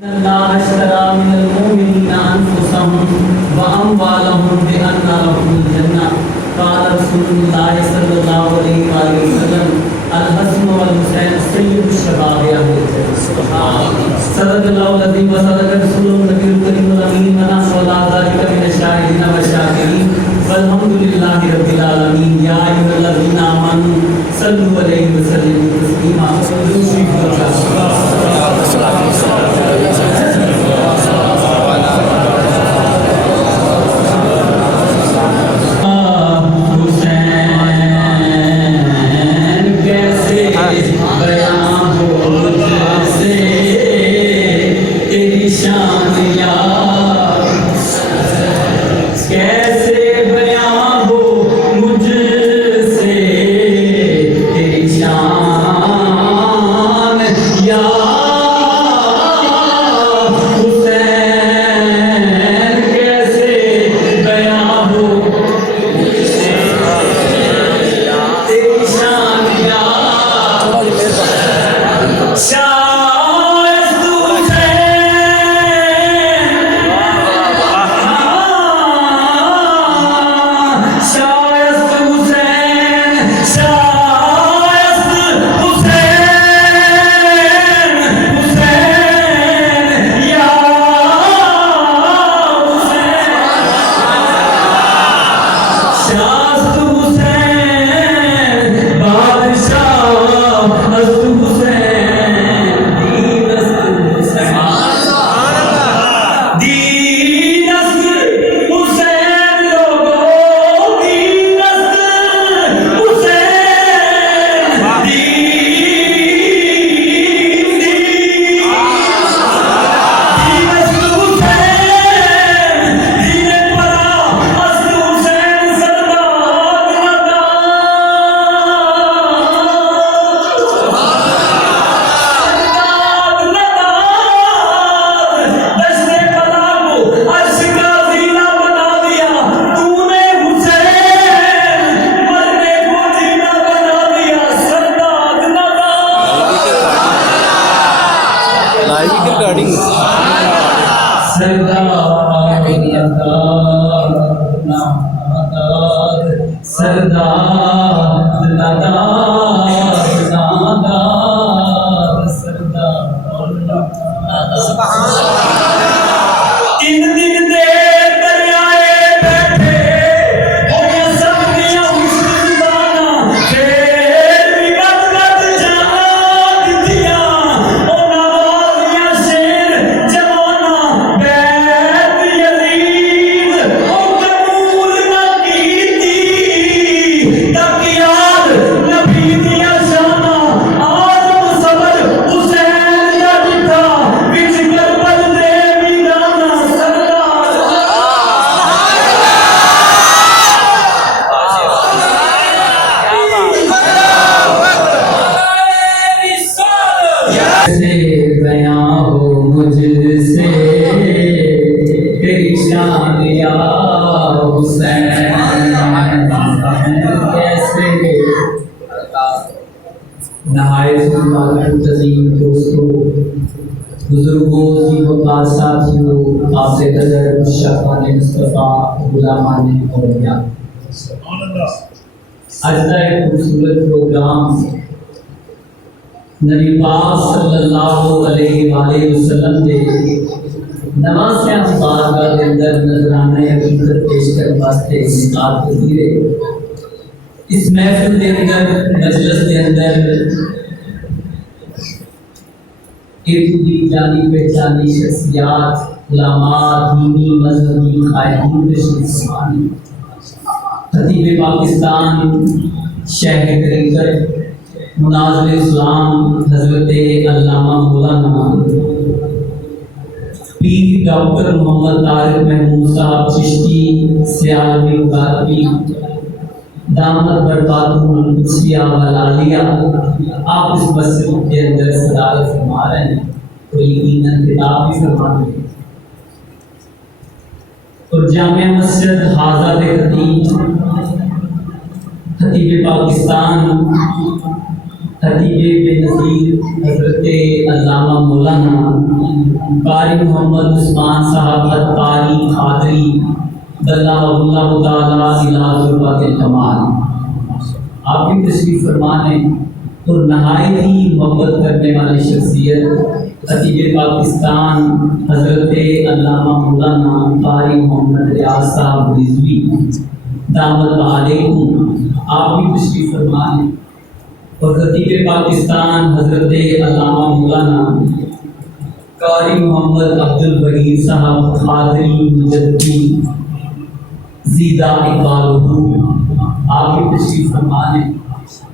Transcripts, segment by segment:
الله اشترى من المؤمنين أنفسهم وأموالهم بأن لهم الجنة قال رسول الله صلى الله عليه وسلم الحسن والحسين سيد الشباب أهل الجنة صدق الله العظيم وصدق رسوله النبي الكريم الأمين ونحن على ذلك من الشاهدين والشاكرين والحمد لله رب العالمين يا أيها الذين آمنوا صلوا عليه وسلموا تسليما بزرگوں کی وقار ساتھیوں آپ سے قدر شفاء مصطفیٰ غلامان اولیاء آج کا ایک خوبصورت پروگرام نبی پاک صلی اللہ علیہ وآلہ وسلم کے نماز بارگاہ کے اندر نذرانہ عقیدت پیش کرنے واسطے انعقاد ہوئی ہے۔ اس محفل کے اندر مجلس کے اندر ایک جانی پہچانی شخصیات علماء دینی مذہبی قائدین تشریف خطیب پاکستان شیخ طریقت مناظر اسلام حضرت علامہ مولانا پیر ڈاکٹر محمد طارق محمود صاحب چشتی سیالوی مبارکی دامت برکاتہم القدسیہ والعالیہ آپ اس مسجد کے اندر صدارت فرما رہے ہیں تو یقیناً خطاب بھی فرما رہے ہیں اور جامع مسجد حاضر خطیب پاکستان خطیب بے نظیر حضرت علامہ مولانا قاری محمد عثمان صاحب القاری قادری دلہ اللہ تعالیٰ الہ ذربت الکمال، آپ کی تشریف فرما ہیں اور نہایت ہی محبت کرنے والی شخصیت خطیب پاکستان حضرت علامہ مولانا قاری محمد ریاض صاحب رضوی دعوت علیکم، آپ بھی تشریف فرما ہیں اور خطیب پاکستان حضرت علامہ مولانا قاری محمد عبد الوحید صاحب قادری مجددی زیدہ اقبال، آپ بھی تشریف فرما ہیں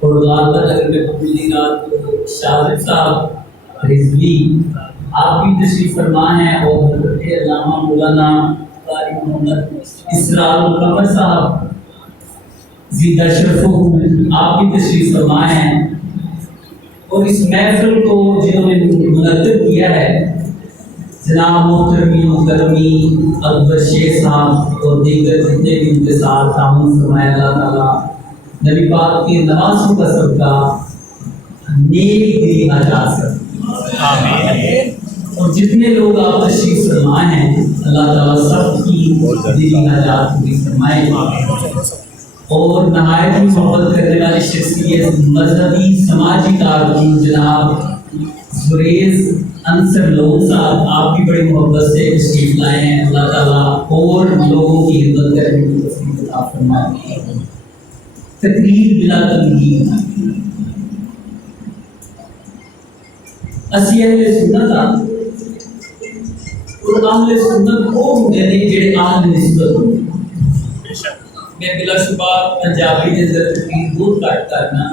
اور غالباً اگر میں پوری رات شاہد صاحب رضوی آپ بھی تشریف فرما ہیں اور حضرت علامہ مولانا قاری محمد اسرار القمر صاحب زیدہ شرف آپ بھی تشریف فرما ہیں، اور اس محفل کو جنہوں نے منعقد کیا ہے جناب محترمی مکرمی اکبر شیخ صاحب اور دیگر جتنے بھی ان کے ساتھ تعاون فرمایا، اللہ تعالیٰ نبی پاک کے نوازوں کا صدقہ نیک دلی عطا کرے، اور جتنے لوگ آپ تشریف فرما ہیں اللہ تعالیٰ سب کی دلی حاجات پوری فرمائے، اور نہایت ہی محبت کرنے والی شخصیت مذہبی سماجی کارکن جناب زریز انصر لون صاحب، آپ بھی بڑی محبت سے تشریف لائے ہیں، اللہ تعالیٰ اور لوگوں کی خدمت کرنے کی توفیق عطا فرمائے۔ تقریر بلا تنقید، اسی اہل سنت اور اہل سنت وہ ہوتے ہیں جڑے اہل نسبت ہوتے ہیں۔ میں بلا شبہ پنجابی کے اندر تقریر بہت کٹ کرنا،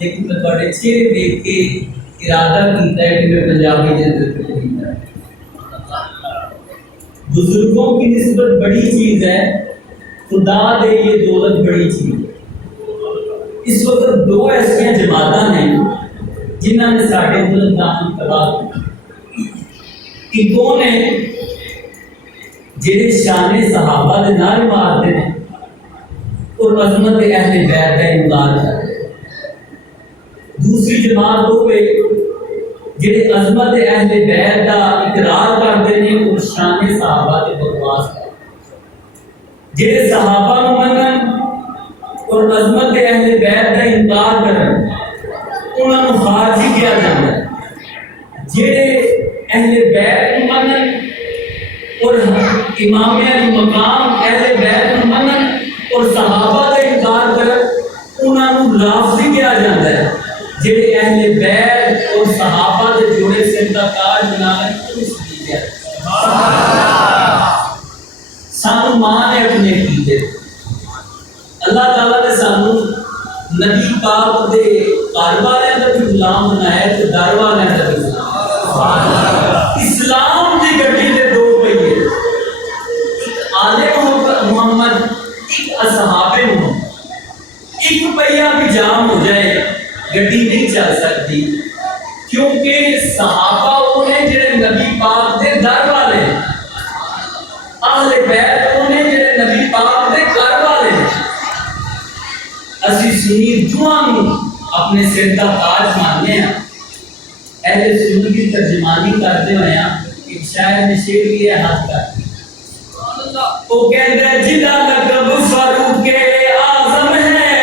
لیکن میں تھوڑے چہرے دیکھ کے ارادہ کیتا ہے کہ میں پنجابی کے اندر تقریر کروں۔ بزرگوں کی نسبت بڑی چیز ہے، خدا دے یہ دولت بڑی چیز ہے۔ اس وقت دو ایسیاں جماعتاں ہیں جنہوں نے ساڑھے ملک دامن تباہ کیا۔ کہ کون ہے جنہیں شان صحابہ دے نعرے مارتے ہیں اور عظمت اہل بیت کا انکار کرتے ہیں۔ دوسری جماعت وہ ہے جنہیں عظمت اہل بیت کا اقرار کرتے ہیں اور شان صحابہ کے بکواس کرتے ہیں۔ جنہیں صحابہ کو منن اور عظمت اہل بیت کا انکار کرن انہوں نے خارجی کیا جاتا ہے۔ جنہیں اہل بیت کو منن اور امام علی مقام اہل بیت کو منن اور صحابہ کا انکار کرن انہوں نے رافضی کیا جاتا ہے۔ جنہیں اہل بیت اور صحابہ کے جوڑے سے تاج بنانے کی کوشش کی ہے۔ سانو مان ہے اپنے عقیدے، اللہ تعالیٰ نے سانو نبی پاک دے گھر والوں کا بھی غلام بنایا ہے، در والوں کا بھی غلام۔ اسلام کی گڈی دے دو پہیے، ایک آل محمد، ایک اصحاب محمد۔ ایک پہیا بھی جام ہو جائے گڈی نہیں چل سکتی، کیونکہ صحابہ وہ ہیں جنہیں نبی پاک دے در والے، اہل بیت وہ ہیں جنہیں نبی پاک دے گھر والے۔ اسی سنی دعا اپنے سر کا تاج ماننے ہیں۔ اہل سنت کی ترجمانی کرتے ہوئے ایک شاعر نے شعر لیا ہاتھ کر، وہ کہتے ہیں جدا لقب فاروق اعظم ہے،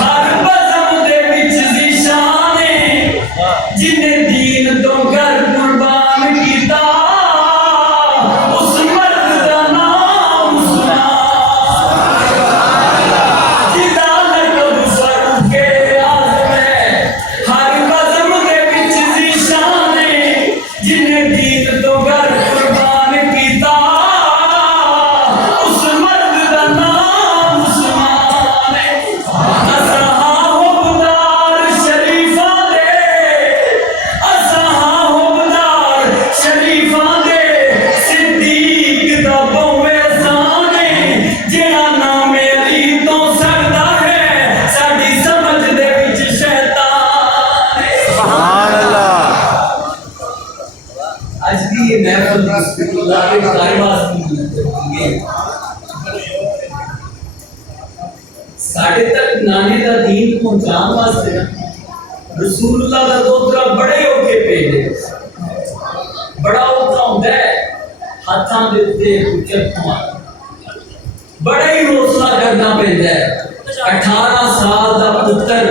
ہر بزم دے وچ ذیشان ہے، جنہیں دین تو گھر قربان کیتا اس مرد دا نام عثمان۔ جدا لقب فاروق اعظم ہے، ہر بزم دے وچ ذیشان ہے، جنہیں دین تو گھر قربان کیتا اس مرد دا نام عثمان ہے۔ اساں حبدار شریفاں دے، اساں حبدار شریفاں دے، صدیق دا بہوے احسان ہے، جہاں نام علی تو سڑدا ہے ساڈی سمجھ دے وچ شیطان ہے۔ سبحان اللہ۔ آج کی یہ محفل رسول اللہ کے قائبات کی ہے، ساڑھے تک نانے دا دین پہنچان واسطے رسول اللہ دا دوترا بڑے ہو کے بھیجے، بڑا اوکھا ہوتا ہے ہاتھاں دے تے پتر مار بڑا ہی حوصلہ کرنا پہنتا ہے 18 سال دا پتر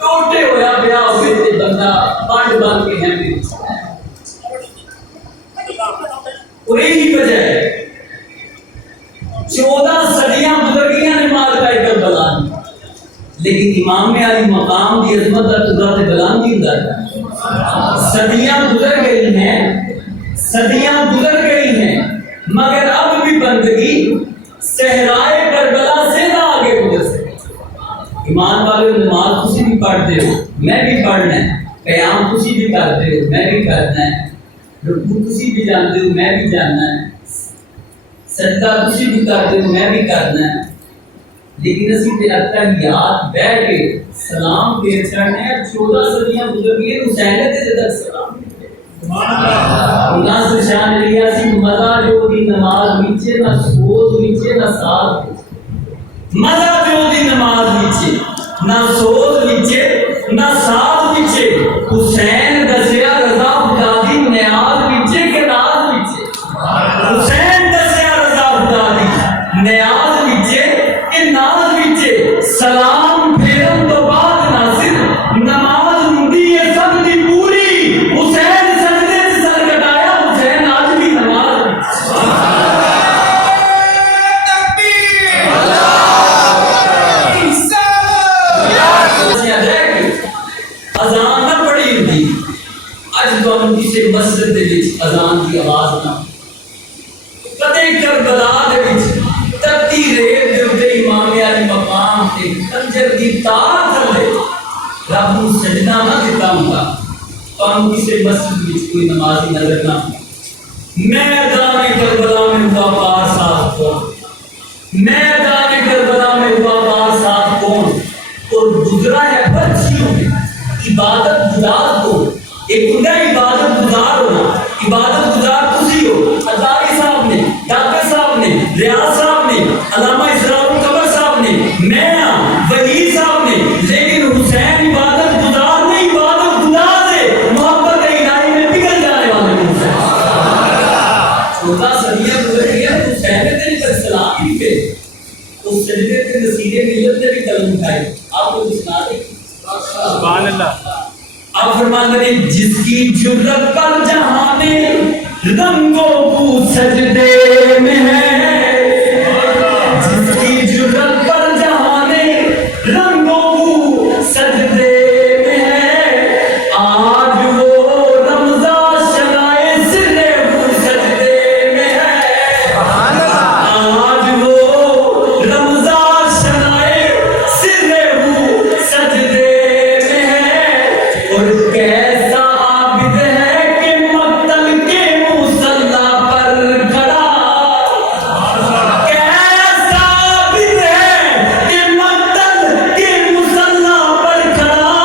ٹوٹے ہویا پیا ہوئے تے بندہ پانڈ بن کے ہیں بھی اور یہی وجہ ہے 14 صدیاں گزر گئیاں نے مال کا کربلا لیکن امام علی مقام کی عظمت کا قدرت بلان کی اندر صدیاں گزر گئی ہیں مگر اب بھی بندگی صحرائے کربلا سے نہ آگے گزر سکے ایمان والے نماز تسی بھی پڑھتے ہو میں بھی پڑھنا ہے قیام تسی بھی کرتے ہو میں بھی کرنا ہے رکوع تسی بھی جانتے ہو میں بھی جاننا ہے سجدہ تسی بھی کرتے ہو میں بھی کرنا ہے لیکن اسی پہ اتحیات بیٹھ کے سلام پیر چڑھنے 14 صدیاں گزر گئی حسین نے تک سلام ناصر شاہ نے لیا سی مزہ جو دی نماز نیچے نہ سوز نیچے نہ ساتھ مزہ جو دی نماز نیچے نہ سوز نیچے نہ ساتھ نیچے حسین دسیا رضا خدادی نیاز نیچے کے ناز نیچے حسین دسیا رضا خدادی نیاز نیچے کے ناز نیچے سلام پھیرن تو بعد ناصر نماز ہندی ہے سب دی پوری حسین سجدے سے سر کٹایا حسین آج بھی نماز اذان نہ پڑی ہوتی اج تو ہم کسی مسجد دے وچ اذان کی آواز نہ کدے کربلا دے وچ تتی ریت دے اوتے امام علی مقام تے کنجر دی تار تھلے رب نوں سجدہ نہ دتا ہوندا تو ہم کسی مسجد وچ کوئی نمازی نظر نہ میدان کربلا میں ہوا پار ساتھ کون میدان کربلا میں ہوا پار ساتھ کون اور گزرا ہے بچیوں میں عبادت گزار کو ایک ہوندا عبادت گزار ہونا عبادت گزار تسی ہو ازاری صاحب نے ڈاکٹر صاحب نے ریاض صاحب نے علامہ اسرار القمر صاحب نے میں وحید صاحب نے لیکن حسین عبادت گزار نہیں عبادت گزار ہے محبت الہی میں پگھل جانے والے حسین 14 صدیاں گزر گیا حسین نے تیری پر سلام بھی پہ اس سجدے کے نصیرے ملت نے بھی قلم اٹھائی آپ کو سنا دیں سبحان اللہ آپ فرماتے ہیں جس کی جرت پر جہاں میں رنگوں کو سجدے میں ہے جس کی جرت پر جہاں میں رنگوں کو سجدے میں ہے آج وہ رمضا شنائے سرے کو سجدے میں ہے آج وہ رمضا شنائے سرے کو سجدے اور کیسا عابد ہے کہ مقتل کے مصلی پر کھڑا کیسا عابد ہے کہ مقتل کے مصلی پر کھڑا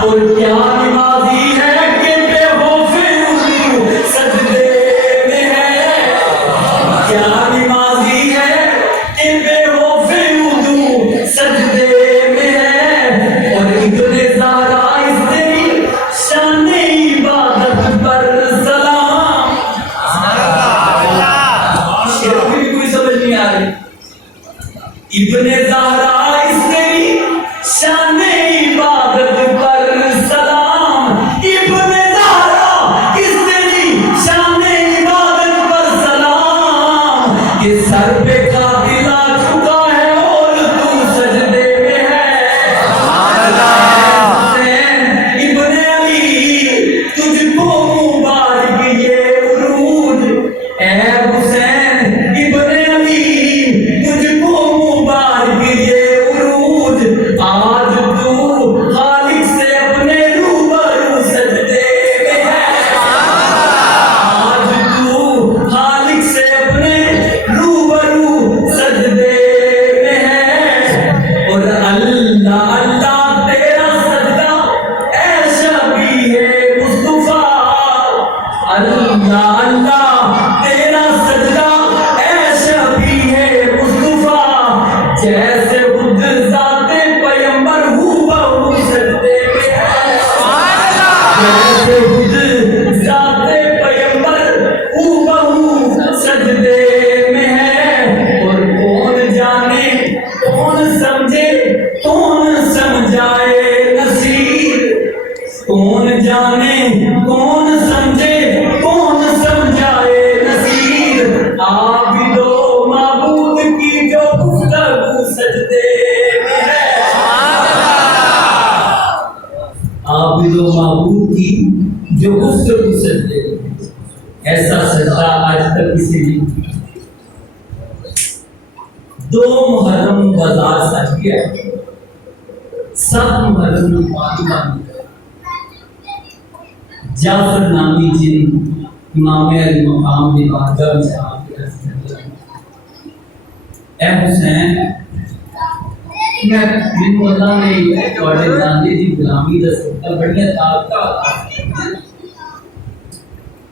اور کیا نمازی ہے کہ بے خوف رکوع سجدے میں ہے کیا نمازی ہے کہ بے خوف رکوع سجدے میں ہے اور ابن زہرا شان عبادت پر سلام شیر بھی کوئی سمجھ نہیں آ رہی ابن زہرا اس تیری شان عبادت پر سلام ابن زہرا اس تیری شان عبادت پر سلام کہ سر پہ قاتل آ چکا ہے اور تو سجدے میں ہے ابن علی تجھ کو مبارک یہ عروج اے حسین ابن علی تجھ کو مبارک یہ عروج آج تو خالق سے اپنے روبرو سجدے میں ہے آج تو خالق سے اپنے روبرو سجدے میں ہے اور اللہ اللہ تیرا سجدہ اے شبیہ مصطفیٰ اللہ اللہ تیرا سجدہ اے شبیہ مصطفیٰ جیسے خود ذات پیغمبر ہوا سجدے میں ہے جیسے خود ذات پیغمبر ایسا سجدہ آج تک کسی نے نہیں کیا۔ 2 محرم بازار سج گیا، 7 محرم فاطمہ جعفر نامی جن امام علی مقام کی بارگاہ میں آ کے عرض کرتے ہیں، اے حسین، میں اللہ نے تھوڑے نانے کی غلامی کا صدقہ بڑی طاقت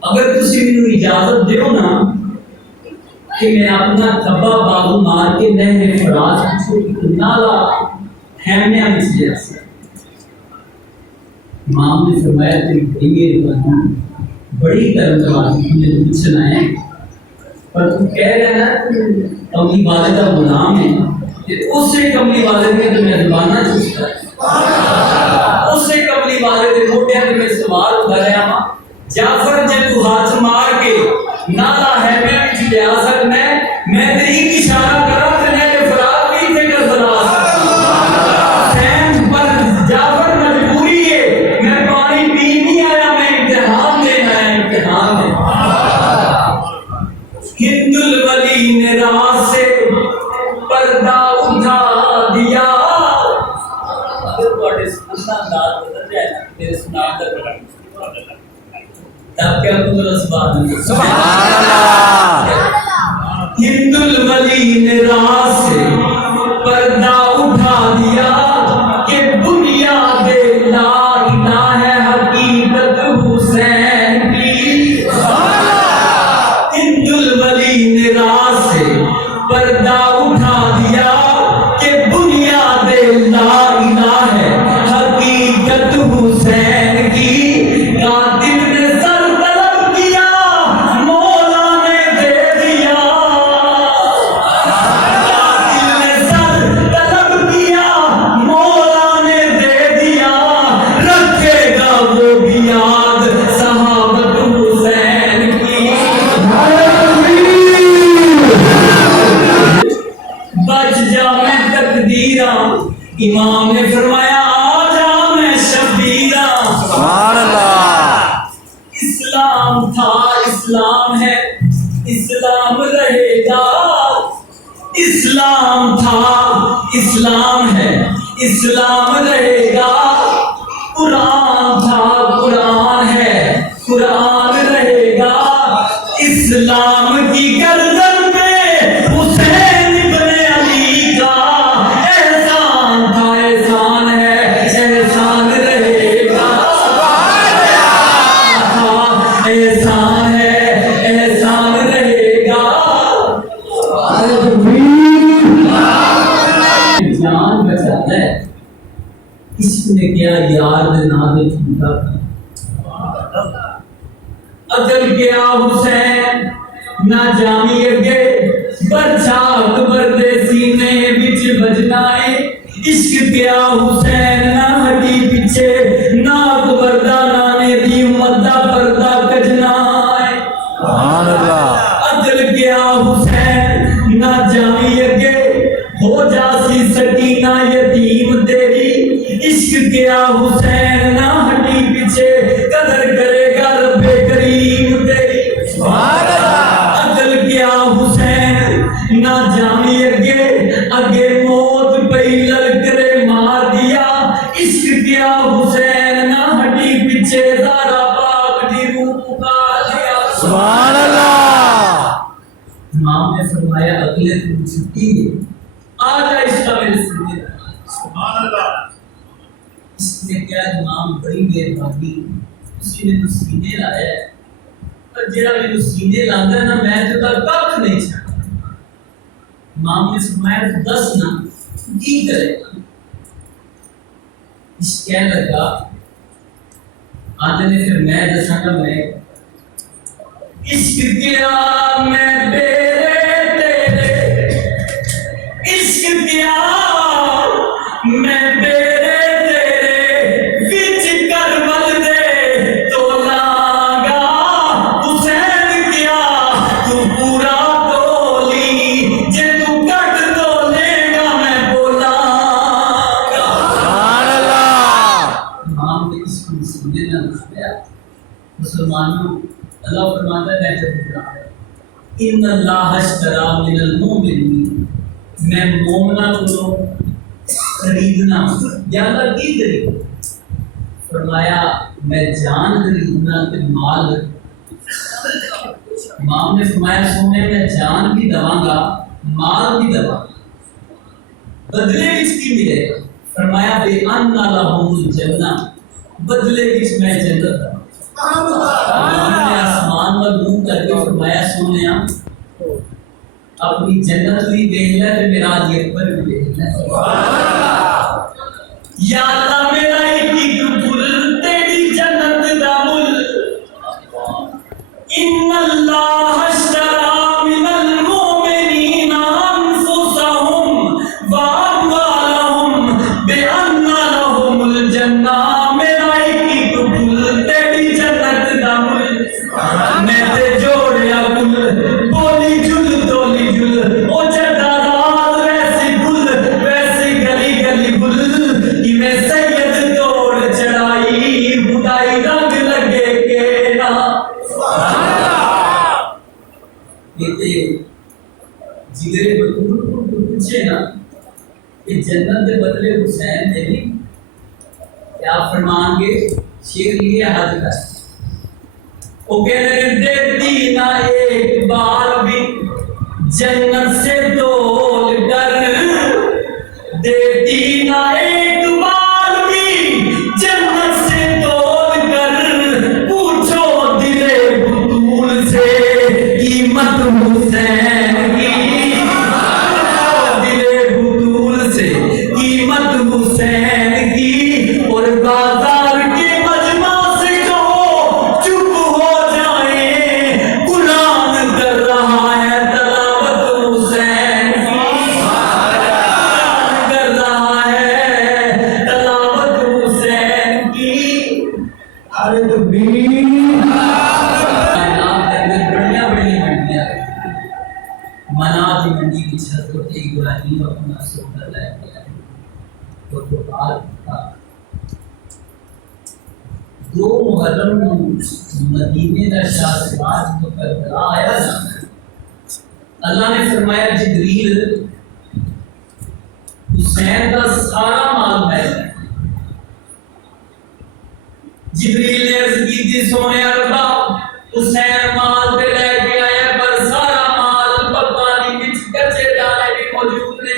اگر تسی مینوں اجازت دیو نا کہ میں اپنا کھبا بازو مار کے نہر فرات نالا خیمے میں چلے سکتا۔ امام نے فرمایا تیری بڑی مہربانی، بڑی کرم نوازی، مجھے پوچھنا ہے، پر تو کہہ رہا ہے کملی والے کا غلام ہے، اس سے کملی والے نے تو میں زبانہ چوستا ہے، اس سے کملی والے کے موٹے میں میں سوال اٹھا رہا ہوں، جعفر جے تو ہاتھ مار کے نالا ہے میں بھی لیا سک میں تیری اشارہ کرا کہ میں فرات بھی تے کر بنا حسین، پر جعفر مجبوری ہے، میں پانی پی نہیں آیا، میں امتحان دینا ہے، امتحان ہے۔ ہند الولی نے راز سے پردہ اٹھا دیا، ہند الولی نے راز سے پردہ اٹھا دیا کہ بنیاد لا الہ ہے حقیقت حسین کی۔ ہند الولی نے راز سے پردہ اٹھا دیا کہ بنیاد لا الہ ہے حقیقت حسین کی۔ قاتل نے سر طلب کیا، مولا نے دے دیا، قاتل نے سر طلب کیا، مولا نے دے دیا، رکھے گا وہ بھی یاد صحابت حسین کی۔ بچ جا میں تقدیراں، امام نے فرمایا آ جا میں شبیراں۔ سبحان اللہ۔ اسلام تھا، اسلام ہے، اسلام رہے گا، اسلام تھا، اسلام ہے، اسلام رہے گا، قرآن تھا، قرآن ہے، قرآن رہے گا، اسلام کی گردن پہ حسین ابن علی کا احسان تھا، احسان ہے، احسان رہے گا، احسان ہے، احسان رہے گا۔ جان بچا ہے، اس نے کیا یار نے نہ دے چھوٹا تھا، اگر گیا حسین نہ جامی اگے، برچھا اکبر دے سینے بچ بجنا ہے، عشق کیا حسین نہ ہٹی پیچھے، نہ اکبر دا نانے دی امت دا پردہ کجنا ہے۔ عدل کیا حسین نہ جامی اگے، ہو جاسی سکینہ یتیم تیری، عشق کیا حسین نہ ہٹی پیچھے، قدر کرے گا رب کریم تیری۔ عدل کیا حسین نہ جامی اگے، اگے موت پئی للکرے مار دیا، عشق کیا حسین نہ ہٹی پیچھے، زارا پاک دی روح پکار دیا۔ سبحان اللہ۔ امام نے فرمایا اگلے دن چھٹی ہے، آ جا اس کا میرے سینے لگا۔ سبحان اللہ۔ اس نے کیا امام بڑی مہربانی، اسی نے تو سینے لایا ہے، پر جڑا میرے سینے لاتا نا میں تو تک کھ نہیں چھڑا۔ امام نے فرمایا دس نا کی کرے گا؟ اس کہنے لگا، آنے نے پھر میں دسا گا، میں عشق کیا میں تیرے عشق کیا میں تیرے وچ کربل دے تو لاگا، حسین کیا تو پورا تولی، جے تو کٹ تو لے گا میں بولا گا۔ سبحان اللہ۔ امام نے اس کو سمجھے نہ مسئلہ مسلمانوں اللہ فرماتا ہے ان اللہ اشترى من المؤمنین، میں مومنہ کو خریدنا یا اللہ کی خرید، فرمایا میں جان خریدنا تے مال۔ امام نے فرمایا سونے میں جان بھی دواں گا مال بھی دواں گا، بدلے وچ کی ملے گا؟ فرمایا بے ان لہم الجنہ، بدلے وچ میں جنت دواں گا۔ آسمان وال منہ کر کے فرمایا سونیا اپنی جنت بھی دیکھ لے تے میرا اکبر بھی دیکھ لے۔ یا اللہ میرا ایک گل تیری جنت دا مل، ان اللہ اشترى من المؤمنین انفسهم واموالهم بان لهم الجنہ، میرا ایک گل تیری جنت دا مل، میں تے جوڑیا گل بولی جل تولی جل، او جدا رات ویسی گل ویسی گلی گلی گل، کہ میں سید توڑ چڑھائی خدائی رنگ لگے کے نا۔ کہتے جگرے بطور کو پوچھے نا کہ جنت دے بدلے حسین دے نہیں کیا فرمان گے؟ شیر لیے حج کا وہ کہنے دیتی نہ ایک بار بھی جنت سے دول کر، دیتی نہ ایک بار بھی جنت سے دول کر، پوچھو دلے بطول سے قیمت حسین کی، دلے بطول سے قیمت حسین کی، اور بازار کے مجمع سے کہو چپ ہو جائیں، قرآن کر رہا ہے تلاوت حسین کی، قرآن کر رہا ہے تلاوت حسین کی۔ ارے تکبیر، بڑیاں بڑی منڈیاں مناتی منڈی کی چھت کو ابراہیم اپنا سوتا لے گیا اور بخار تھا۔ دو محرم مدینے کا شاہ سراج کو کربلا آیا جانا ہے۔ اللہ نے فرمایا جبریل حسین کا سارا مال ہے۔ جبریل نے عرض کی تھی سونے ربا حسین مال پہ لے کے آیا پر سارا مال پکوانی وچ کچے دانے بھی موجود نے،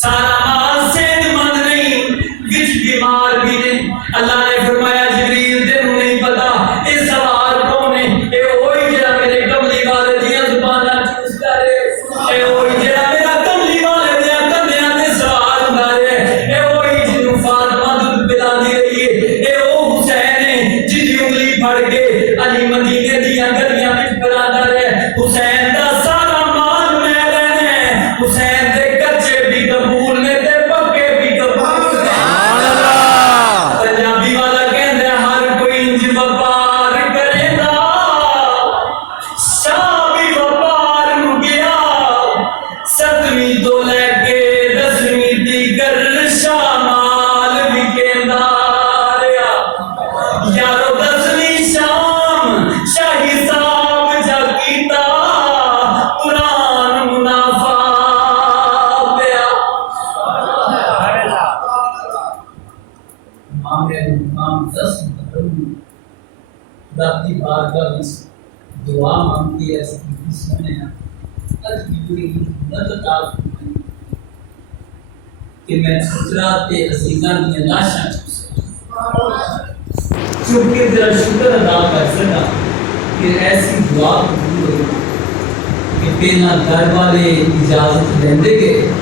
سارا مال صحت مند نہیں، وچ بیمار بھی نے۔ اللہ نے فرمایا جبریل تینوں نہیں پتا یہ سوار کون ہے؟ اے وہی جڑا میرے کملی والے دیاں زباناں چوس کرے، اے وہی جڑا میرا کملی والے دیاں کندیاں تے سوار ہوندا ہے، اے وہی جنوں فاطمہ دودھ پلاندی رہی ہے، اے وہ حسین ہے جدی انگلی پھڑ کے علی مدینے دیاں گلیاں وچ پھراندا رہے۔ حسین دا سارا مال میں لینا ہے، حسین دے کچے بھی قبول نے تے پکے بھی قبول نے۔ پنجابی والا کہندا ہے ہر کوئی انج وپار کرے دا، شاہ بھی وپار نو گیا، 7ویں تو لے کے 10ویں دیگر شاہ مال وکیندا رہیا۔ یارو 10ویں شام شاہی صاحب جا کیتا، قرآن منافع پیا۔ امام مقام 10 محرم راتی بارگاہ وچ دعا مانگتی ہے کہ سونے اج میری مدد عطا فرمائی کہ میں خطرہ تے عزیزاں دی لاشاں چپ کے ذرا شکر ادا کر سکا کہ ایسی دعا قبول ہوئی کہ پہلا گھر والے اجازت لیندے گئے،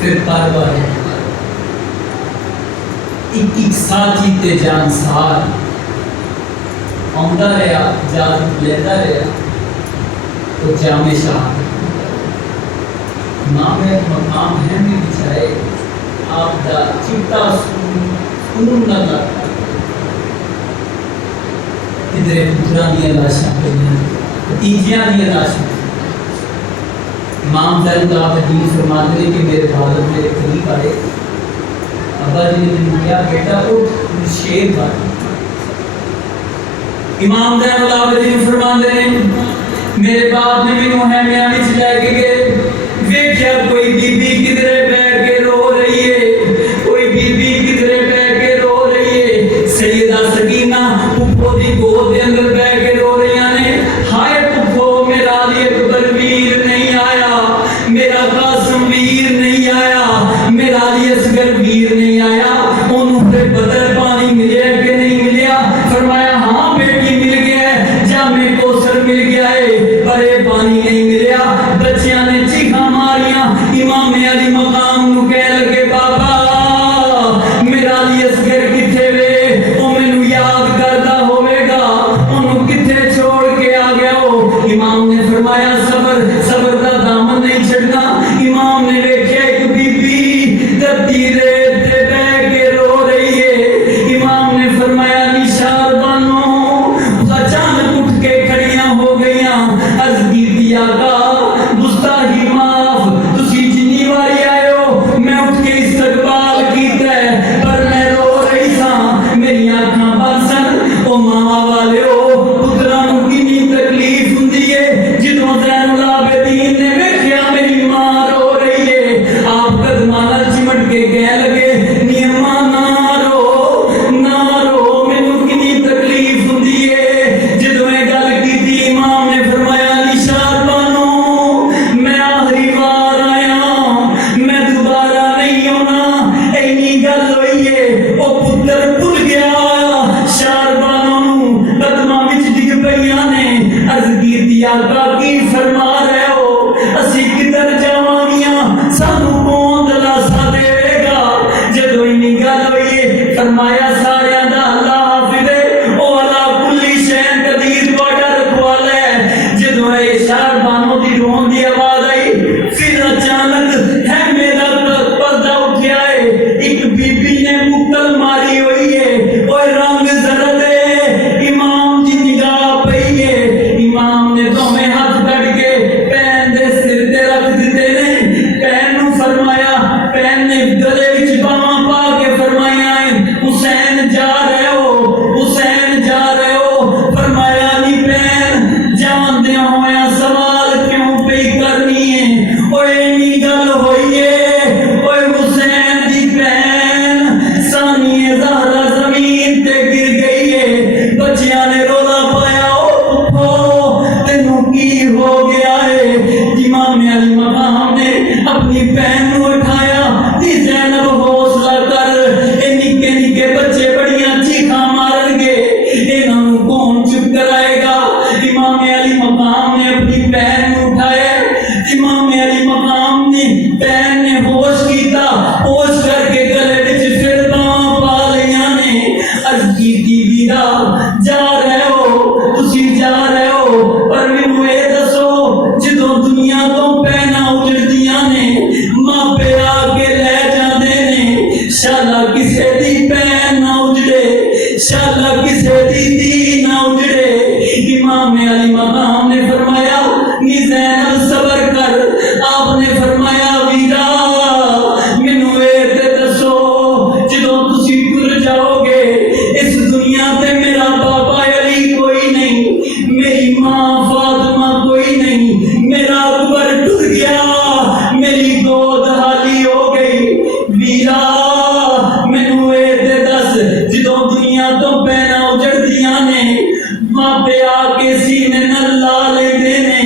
پھر گھر والے ایک ساتھی تے جانسار آمدہ رہا، اجازت لیتا رہا تو جامع شاہ امام مقام ہے میں بچھائے آپ دا چپتا سکون نہ لگتا، ادھر پترا دیا لاشاں پڑھیاں، بھتیجیاں دیا لاشاں۔ امام زین العابدین فرماتے ہیں کہ میرے والد میرے قریب آئے، ابا جی نے کہا بیٹا اٹھ شیر بات۔ امام زین العابدین فرماتے خیمیاں وچ لے کے گئے ویکھیا کوئی بی بی کدھرے بیٹھ کے رو رہی ہے کوئی بی بی کدھرے بیٹھ کے رو رہی ہے سیدہ سکینہ پھپھو دی گود دے اندر بیٹھ کے رو رہی نے ہائے پھپھو میرا علی اکبر ویر نہیں آیا میرا قاسم ویر نہیں آیا میرا علی اصغر ویر نہیں آیا انہوں نے بدر پانی ملیا کہ نہیں ملیا فرمایا ہاں بیٹی مل گیا ہے جامع کوثر مل گیا ہے پر یہ پانی نہیں ملیا بچیاں نے چیخاں ماریاں امام علی مقام نو کہہ لگے بابا میرا علی اصغر کتھے وے او مینوں یاد کردا ہوے گا اونوں کتھے چھوڑ کے آ گیا ہو امام نے فرمایا صبر صبر دا دامن نہیں چھڑنا امام نے ویکھیا ایک بی بی دتی ریت تے بیٹھ کے رو رہی ہے امام نے فرمایا نشار بانو اچانک اٹھ کے کھڑیاں ہو گئیاں عرض کیتی آقا گستاخی معاف تسی جنی واری آئے ہو میں اٹھ کے استقبال کیتا ہے پر میں رو رہی ساں میری آنکھاں بند سن او ماما والے ہو پتراں نوں کتنی تکلیف ہوندی ہے جدوں زین العابدین نے ویکھیا میری ماں رو رہی ہے آپ قدماں نال چمٹ کے کہہ لگے نی اماں نہ رو مینوں کتنی تکلیف ہوندی ہے جدوں یہ گل کیتی امام نے فرمایا نشار بانو میں آخری بار آیا میں دوبارہ نہیں ہونا اینی گل ہوئی ہے او پتر بھول گیا شار بانو نوں قدماں وچ ڈگ پئیاں نے عرض کیتی آقا کی فرما رہے ہو اسی کدھر جاواں سانوں کون دلاسا دے گا جدوں اینی گل ہوئی ہے فرمایا ساریاں دا اللہ حافظ ہے او علا کلی شین قدیر تہاڈا رکھوالا ہے جدوں اے شار بانو دی رون دی آواز آئی پھر اچانک ہے میرا پردہ اٹھیا ہے ایک بی بی نے مکل ماری ہوئی ہے اوے رنگ زرد ہے امام دی نگاہ پئی ہے امام نے دوویں ہاتھ کڈ کے پین دے سر تے رکھ دتے نے پین نوں فرمایا پین نے گلے وچ باواں پا کے فرمایا حسین جا رہے ہو حسین جا رہے ہو فرمایا نی پین جان دے ہویا سوال کیوں پئی کرنی ہے اوے نی گل ہوئی ہے اوے حسین دی پین ثانی زہرا زمین تے گر گئی ہے بچیاں نے رولا پایا او پھپھو تینوں کی ہو گیا ہے امام علی مقام نے اپنی پین نو اٹھایا دی زینب حوصلہ کر اے نکے نکے بچے بڑیاں چیخاں مارن گے انہاں نوں کون چپ کرائے گا امام علی مقام نے اپنی پین نو اٹھایا امام علی مقام نے پین نے ہوش کیتا ہوش کر کے گلے وچ پھر باواں پا لیاں نے عرض کیتی ویرا جا رہے ہو تسی جا رہے ہو پر مینوں اے دسو جدوں دنیا تو پینا اجڑدیاں نے ماپے آ کے لے جاندے نے شالا کسے دی پین نہ اجڑے شالا کسے دی دی نہ اجڑے امام علی مقام نے فرمایا نی زینب صبر کر آپ نے فرمایا ویرا مینوں اے تے دسو جدوں تسی ٹر جاؤ گے اس دنیا تے میرا بابا علی کوئی نہیں میری ماں فاطمہ کوئی نہیں میرا اکبر ٹر گیا میری گود حالی ہو گئی ویرا مینوں اے تے دس جدوں دنیا تو پینا اجڑدیاں نے ماپے آ کے سینے نال لا لیندے نے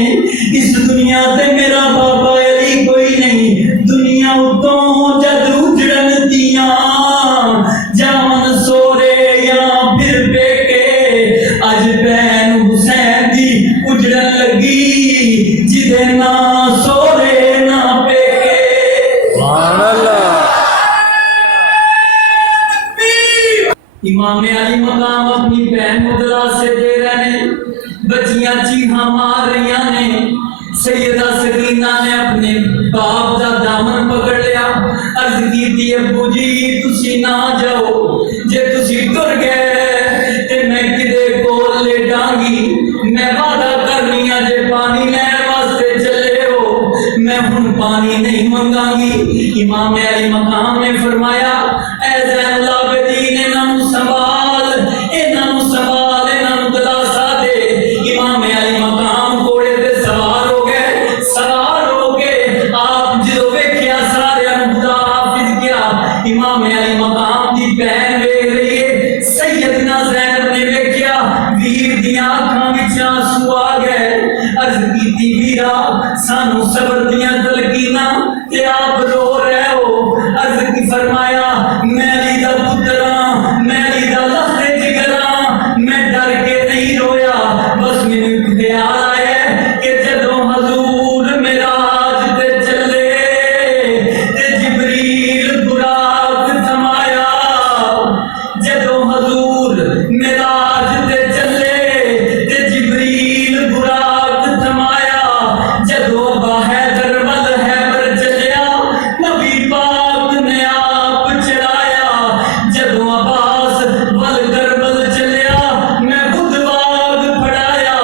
اس دنیا تے میرا بابا علی کوئی نہیں دنیا اتوں جد اجڑن دیاں جان سورے یا پھر بیکے اج بہن حسین دی اجڑن لگی جدے نہ سورے نہ بیکے سبحان اللہ امام علی مقام اپنی بہن کو دلاسے دے رہے ہیں بچیاں چیخاں مار رہی نے سیدہ سکینہ نے اپنے باپ دا دامن پکڑ لیا عرض کیتی ابو جی تسی نہ جاؤ جے تسی ٹر گئے تے میں کدے کول لیٹاں گی میں وعدہ کرنی جے پانی لین واسطے چلے ہو میں ہن پانی نہیں منگاں گی امام علی مقام نے فرمایا اے زین العابدین انہاں نوں سنبھال دلاسا دے امام علی مقام گھوڑے تے سوار ہو گئے گئے عرض کی ویرا سانو صبر دیاں تلقیناں تے آپ رو رہے ہو عرض کی فرمایا میں علی دا پتراں میں علی دا لخت جگراں میں ڈر کے نہیں رویا بس مینوں خیال آیا کہ جدوں حضور معراج تے چلے تے جبریل براق سمایا جدوں حضور معراج تے چلے تے جبریل براق سمایا جدوں ابا حیدر ول حیبر چلیا نبی پاک نے آپ چڑھایا جدوں عباس ول کربل چلیا میں خود باغ پڑھایا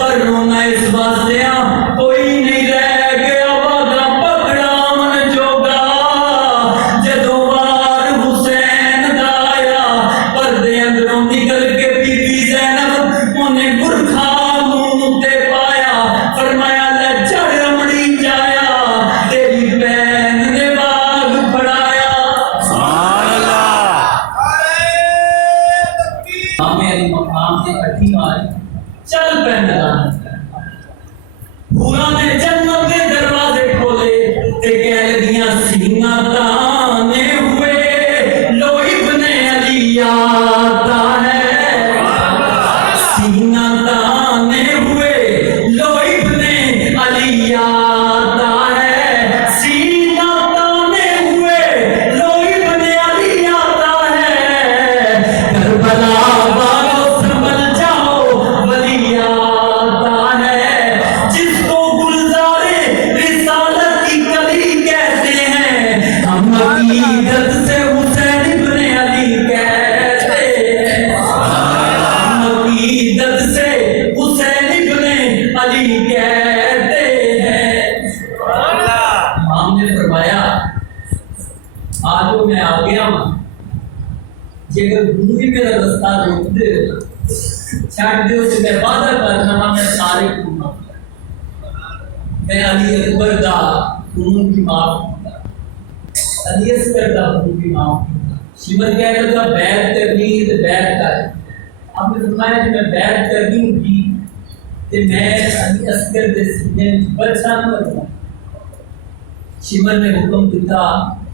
پر رونا اس واسطے کوئی نہیں رہ گیا وعدہ پکڑا من جوگا جدوں وار حسین دا آیا پردے اندروں نکل کے بی بی زینب انہیں برکھا منہ تے پایا فرمایا لے چڑھ امڑی جایا تیری بہن نے باغ پڑھایا میری مقام سے کٹھی آئی چل پہ میدان پورا نے جنت کے دروازے کھولے تے کہہ دیاں سینہ تانے ہوئے لو ابن علی آتا ہے سینہ تانے ہوئے لو ابن علی آتا ہے سینہ تانے ہوئے لو ابن علی آتا ہے کربلا والو سنبھل جاؤ ولی آتا ہے جس کو گلزارے رسالت کی کلی کہتے ہیں ہم عقیدت سے حسین ابن علی کہتے ہیں ہم عقیدت سے حسین ابن علی کہتے ہیں امام نے فرمایا آجو میں آ گیا ہوں جے اگر گرو ہی میرا رستہ روک دے چھٹ دے اسے میں وعدہ کرنا میں سارے خون معاف میں علی اکبر دا خون کی معاف کرتا علی اصغر دا خون کی معاف کرتا شمر کہہ رہا تھا بیعت کرنی ہے تو بیعت کر آپ نے فرمایا کہ میں بیعت کرنی ہوگی کہ میں علی اصغر دے سینے بچہ نہ بنوں شمر نے حکم دیتا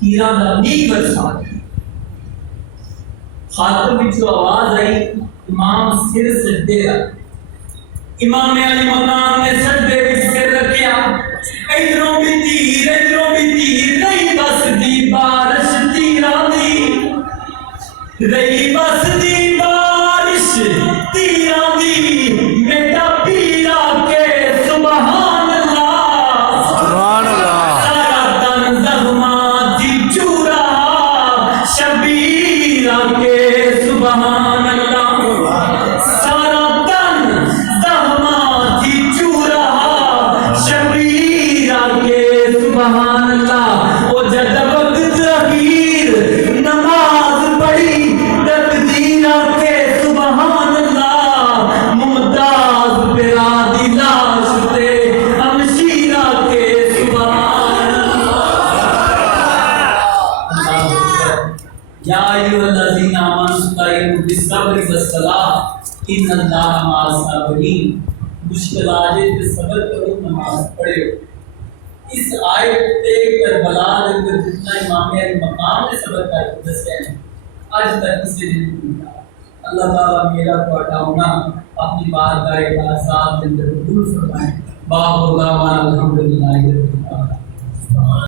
تیران دا نہیں برسا خاتم بچو آواز آئی امام سر سجدے رکھ امام علی مقام نے سجدے بچ سر رکھیا ادھروں بھی تیر نہیں بس دی بارش تیران دی رہی بس دی بارش تیران دی میٹا پیرا کے سبحان اللہ سارا تن زخماں دی چورا شبیرہ کے سبحان اللہ سارا تن زخماں دی چورا شبیرہ کے سبحان اللہ وہ جد وقت اخیر نماز پڑھی تقدیرہ کے سبحان اللہ ممتاز پیرا دی لاش تے ہمشیرہ کے سبحان اللہ یا ایھا الذین آمنوا استعینوا بالصبر والصلاۃ ان اللہ مع الصابرین مشکل آجے تے صبر کرو نماز پڑھو اس آیت تے کربلا دے اندر جتنا امام علی مقام نے صبر کر کے دسیا ہے آج تک کسی نے نہیں کیا اللہ تعالیٰ میرا تہاڈا ہونا اپنی بارگاہ آزاد کے اندر قبول فرمائے باپ اللہ الحمدللہ رب العالمین